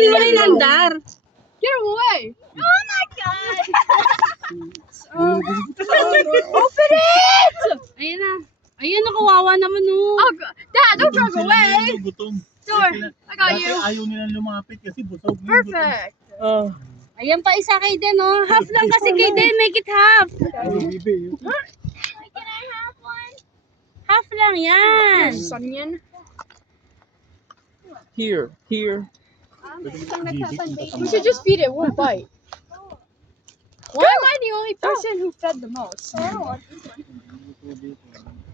kunin mo na yung andar. Get away! Oh my god! Open it! Ayun na. Ayun na, kawawa naman oh. Oh, Dad, don't drive Gutom sila away! ngayon, gutom. Sure, I got Dati you. ayaw nilang lumapit kasi busog. Ngayon, Perfect. Ayan pa isa kay Den oh. Half lang kasi kay Den. Make it half. gutom. Can I have one? Half lang yan. Onion. Here. We should just feed it one bite. Why am I the only person who fed the most?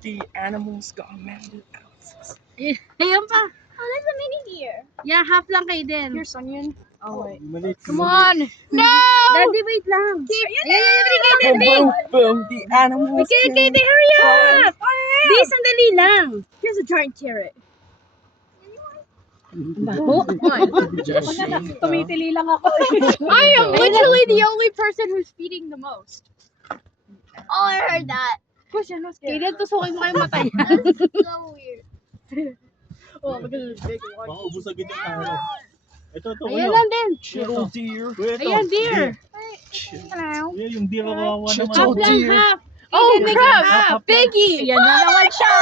The animals got mad at us. Ayan pa. Oh, there's a mini deer. Yeah, half lang kay Den. Here's onion. Oh wait. Maliit. Come on. No! Daddy, wait lang. Ayan, kay Den, wait. Boom. The animals. Kay Den, hurry up. Di, sandali lang. Here's a giant carrot. Tumitili lang ako. I am literally the only person who's feeding the most. Oh, I heard that. Push it, let's Kay get Den, it. tusukin mo kayo mata yan. That's so weird. Oh, look at this big one. Maubos agad yung tao. Ito. Ayan lang din. Little deer. Kuya, ito. Ayan, dear. Kuya, yung deer kawawa naman. Half lang, dear. half. Oh Kay Den, make it crap! half. Biggie! Ayan na naman siya.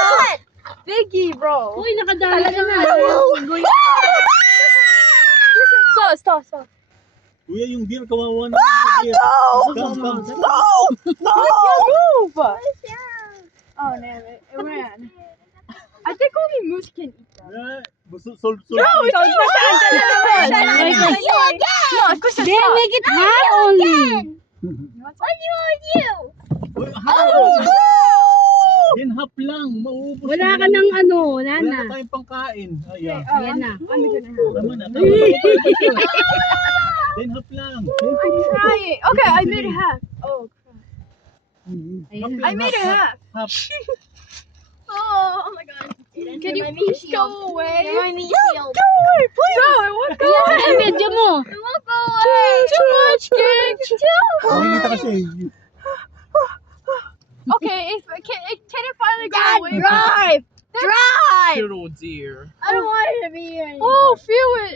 Biggie, bro. Uy, nakadala ka na. Stop. Kuya, yung deer kawawa naman. Come. Move! Oh, damn it. It ran. I think only moose can eat them. Sol. No, it's too much! No, it's because Den, make it half only. What's wrong with you? Din half lang. Maubos. Wala na ka lang. ng ano, wala Wala na. na tayong pangkain. Ayan. Ayan na. I'm gonna have Tama na. Din half lang. I'm trying. Okay, I made it half. Oh, crap. Ayan. I made it half. Half. Oh my god. Can you please go away? You're my meat shield. Please. No, it won't go Ayan, away. ang medyo mo. It won't go away. Too much, gang. Nakikita kasi. Okay, can it finally go Dad, away? drive! Drive! Little deer. I don't want it to be here anymore. Oh, feel it.